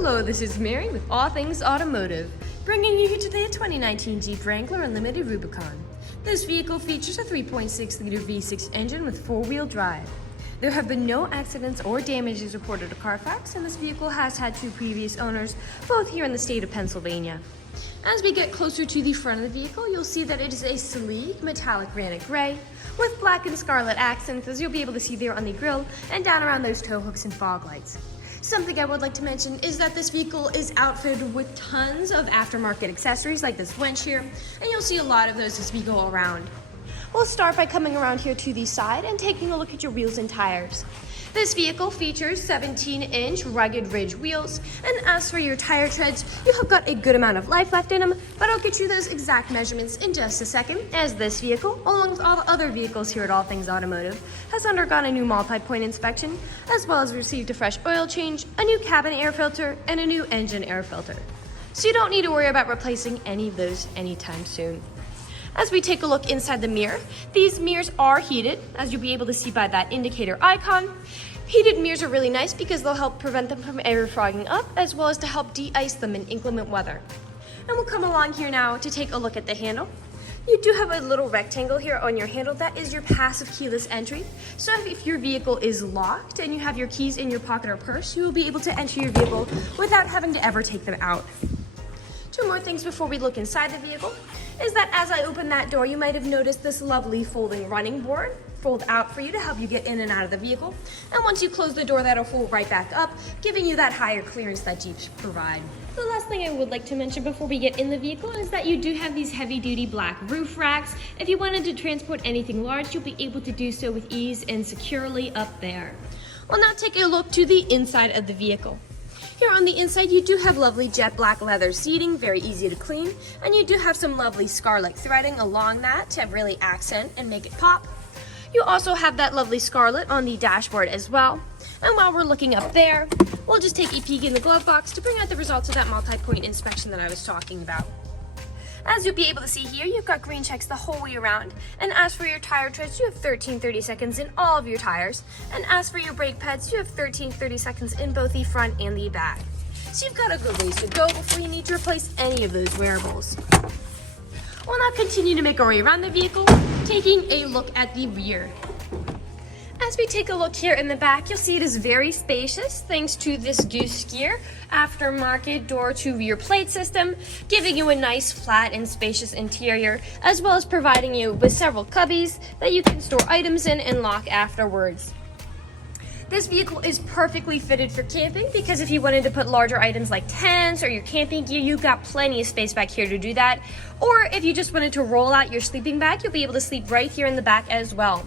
Hello, this is Mary with All Things Automotive, bringing you today a 2019 Jeep Wrangler Unlimited Rubicon. This vehicle features a 3.6-liter V6 engine with four-wheel drive. There have been no accidents or damages reported to CARFAX, and this vehicle has had two previous owners, both here in the state of Pennsylvania. As we get closer to the front of the vehicle, you'll see that it is a sleek metallic granite gray with black and scarlet accents, as you'll be able to see there on the grille and down around those tow hooks and fog lights. Something I would like to mention is that this vehicle is outfitted with tons of aftermarket accessories like this winch here, and you'll see a lot of those as we go around. We'll start by coming around here to the side and taking a look at your wheels and tires. This vehicle features 17-inch rugged ridge wheels, and as for your tire treads, you have got a good amount of life left in them, but I'll get you those exact measurements in just a second, as this vehicle, along with all the other vehicles here at All Things Automotive, has undergone a new multi-point inspection, as well as received a fresh oil change, a new cabin air filter, and a new engine air filter. So you don't need to worry about replacing any of those anytime soon. As we take a look inside the mirror, these mirrors are heated, as you'll be able to see by that indicator icon. Heated mirrors are really nice because they'll help prevent them from air fogging up, as well as to help de-ice them in inclement weather. And we'll come along here now to take a look at the handle. You do have a little rectangle here on your handle. That is your passive keyless entry. So if your vehicle is locked and you have your keys in your pocket or purse, you will be able to enter your vehicle without having to ever take them out. Two more things before we look inside the vehicle is that as I open that door, you might have noticed this lovely folding running board fold out for you to help you get in and out of the vehicle. And once you close the door, that'll fold right back up, giving you that higher clearance that Jeeps provide. The last thing I would like to mention before we get in the vehicle is that you do have these heavy-duty black roof racks. If you wanted to transport anything large, you'll be able to do so with ease and securely up there. We'll now take a look to the inside of the vehicle. Here on the inside, you do have lovely jet black leather seating, very easy to clean, and you do have some lovely scarlet threading along that to really accent and make it pop. You also have that lovely scarlet on the dashboard as well. And while we're looking up there, we'll just take a peek in the glove box to bring out the results of that multi-point inspection that I was talking about. As you'll be able to see here, you've got green checks the whole way around. And as for your tire treads, you have 13-30 seconds in all of your tires. And as for your brake pads, you have 13-30 seconds in both the front and the back. So you've got a good ways to go before you need to replace any of those wearables. We'll now continue to make our way around the vehicle, taking a look at the rear. As we take a look here in the back, you'll see it is very spacious thanks to this Goose Gear aftermarket door-to-rear plate system, giving you a nice flat and spacious interior, as well as providing you with several cubbies that you can store items in and lock afterwards. This vehicle is perfectly fitted for camping because if you wanted to put larger items like tents or your camping gear, you've got plenty of space back here to do that. Or if you just wanted to roll out your sleeping bag, you'll be able to sleep right here in the back as well.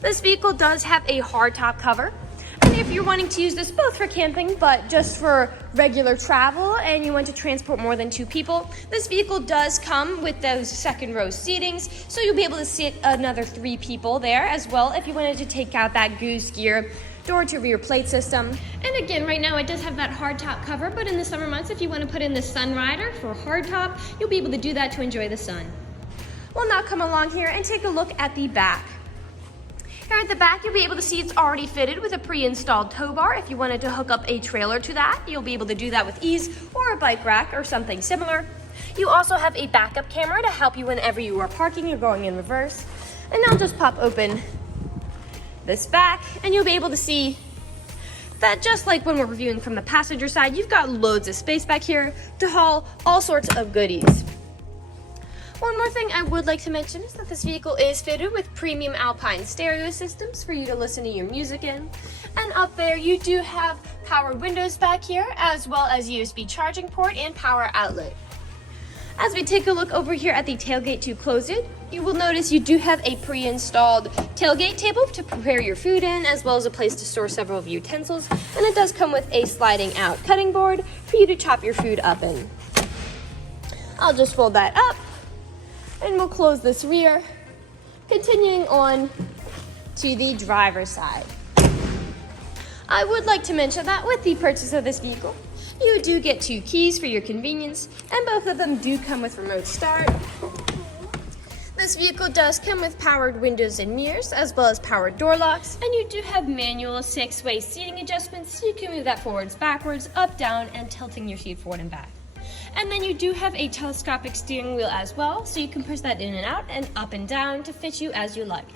This vehicle does have a hardtop cover, and if you're wanting to use this both for camping but just for regular travel and you want to transport more than two people, this vehicle does come with those second row seatings, so you'll be able to sit another 3 people there as well if you wanted to take out that Goose Gear door-to-rear plate system. And again, right now it does have that hardtop cover, but in the summer months, if you want to put in the sun rider for hardtop, you'll be able to do that to enjoy the sun. We'll now come along here and take a look at the back. Here at the back, you'll be able to see it's already fitted with a pre-installed tow bar. If you wanted to hook up a trailer to that, you'll be able to do that with ease, or a bike rack or something similar. You also have a backup camera to help you whenever you are parking or going in reverse. And I'll just pop open this back, and you'll be able to see that just like when we're reviewing from the passenger side, you've got loads of space back here to haul all sorts of goodies. One more thing I would like to mention is that this vehicle is fitted with premium Alpine stereo systems for you to listen to your music in. And up there you do have powered windows back here, as well as USB charging port and power outlet. As we take a look over here at the tailgate to close it, you will notice you do have a pre-installed tailgate table to prepare your food in, as well as a place to store several of your utensils. And it does come with a sliding out cutting board for you to chop your food up in. I'll just fold that up, and we'll close this rear, continuing on to the driver's side. I would like to mention that with the purchase of this vehicle, you do get 2 keys for your convenience, and both of them do come with remote start. This This vehicle does come with powered windows and mirrors, as well as powered door locks, and you do have manual 6-way seating adjustments, so you can move that forwards, backwards, up, down, and tilting your seat forward and back. And then you do have a telescopic steering wheel as well, so you can push that in and out and up and down to fit you as you like.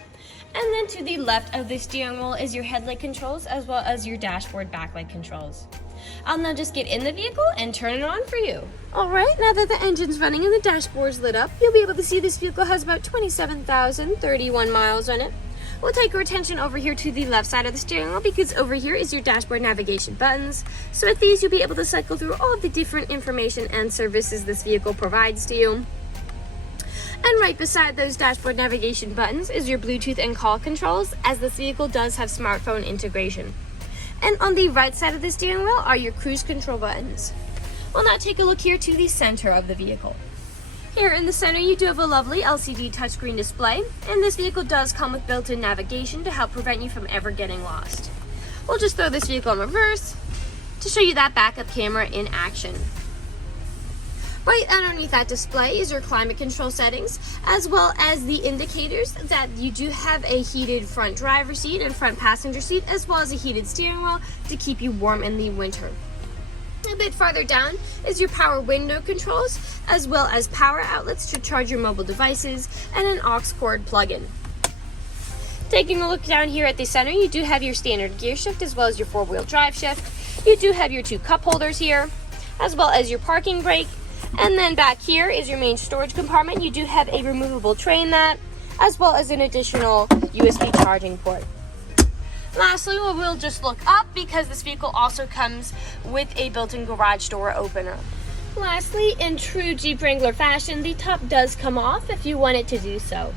And then to the left of the steering wheel is your headlight controls, as well as your dashboard backlight controls. I'll now just get in the vehicle and turn it on for you. Alright, now that the engine's running and the dashboard's lit up, you'll be able to see this vehicle has about 27,031 miles on it. We'll take our attention over here to the left side of the steering wheel, because over here is your dashboard navigation buttons. So with these, you'll be able to cycle through all of the different information and services this vehicle provides to you. And right beside those dashboard navigation buttons is your Bluetooth and call controls, as this vehicle does have smartphone integration. And on the right side of the steering wheel are your cruise control buttons. We'll now take a look here to the center of the vehicle. Here in the center, you do have a lovely LCD touchscreen display, and this vehicle does come with built-in navigation to help prevent you from ever getting lost. We'll just throw this vehicle in reverse to show you that backup camera in action. Right underneath that display is your climate control settings, as well as the indicators that you do have a heated front driver's seat and front passenger seat, as well as a heated steering wheel to keep you warm in the winter. A bit farther down is your power window controls, as well as power outlets to charge your mobile devices and an aux cord plug-in. Taking a look down here at the center, you do have your standard gear shift as well as your four-wheel drive shift. You do have your 2 cup holders here, as well as your parking brake. And then back here is your main storage compartment. You do have a removable tray mat, as well as an additional USB charging port. Lastly, we'll just look up, because this vehicle also comes with a built-in garage door opener. Lastly, in true Jeep Wrangler fashion, the top does come off if you want it to do so.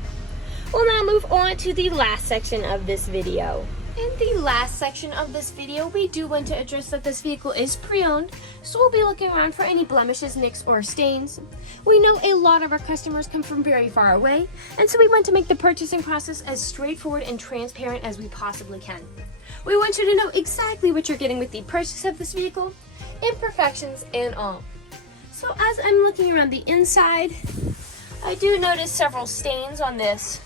We'll now move on to the last section of this video. In the last section of this video, we do want to address that this vehicle is pre-owned, so we'll be looking around for any blemishes, nicks, or stains. We know a lot of our customers come from very far away, and so we want to make the purchasing process as straightforward and transparent as we possibly can. We want you to know exactly what you're getting with the purchase of this vehicle, imperfections and all. So as I'm looking around the inside, I do notice several stains on this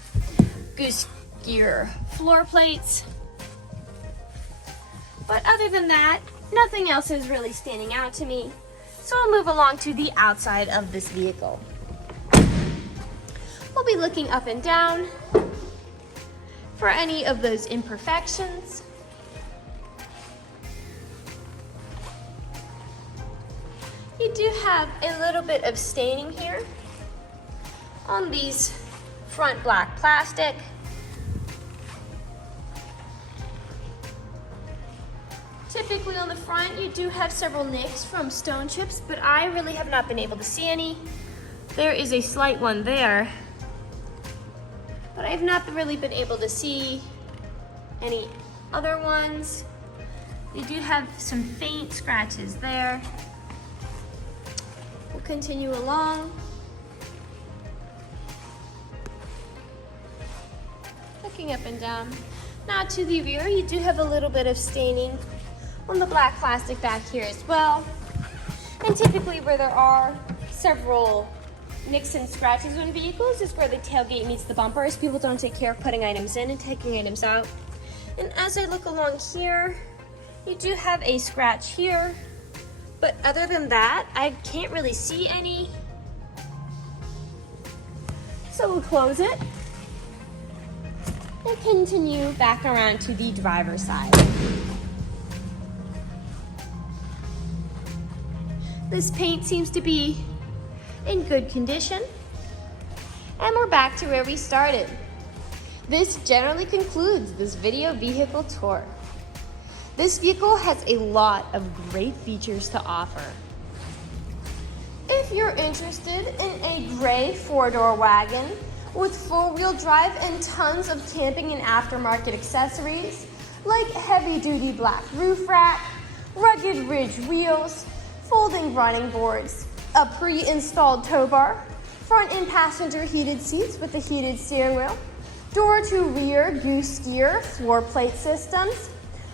Goose Gear floor plates. But other than that, nothing else is really standing out to me. So I'll move along to the outside of this vehicle. We'll be looking up and down for any of those imperfections. You do have a little bit of staining here on these front black plastic. Typically on the front, you do have several nicks from stone chips, but I really have not been able to see any. There is a slight one there, but I have not really been able to see any other ones. You do have some faint scratches there. We'll continue along. Looking up and down. Now to the rear, you do have a little bit of staining on the black plastic back here as well. And typically where there are several nicks and scratches on vehicles is where the tailgate meets the bumper, as people don't take care of putting items in and taking items out. And as I look along here, you do have a scratch here, but other than that, I can't really see any. So we'll close it and continue back around to the driver's side. This paint seems to be in good condition. And we're back to where we started. This generally concludes this video vehicle tour. This vehicle has a lot of great features to offer. If you're interested in a gray 4-door wagon with 4-wheel drive and tons of camping and aftermarket accessories like heavy-duty black roof rack, rugged ridge wheels, folding running boards, a pre-installed tow bar, front and passenger heated seats with a heated steering wheel, door-to-rear Goose Gear floor plate systems,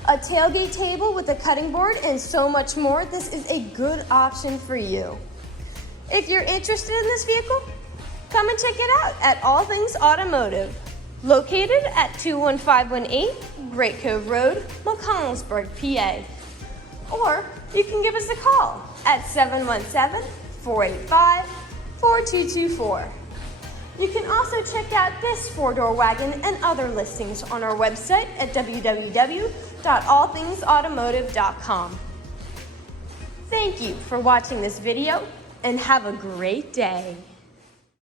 a tailgate table with a cutting board, and so much more, this is a good option for you. If you're interested in this vehicle, Come and check it out at All Things Automotive, located at 21518 Great Cove Road, McConnellsburg, PA. Or you can give us a call at 717-485-4224. You can also check out this four-door wagon and other listings on our website at www.allthingsautomotive.com. Thank you for watching this video and have a great day.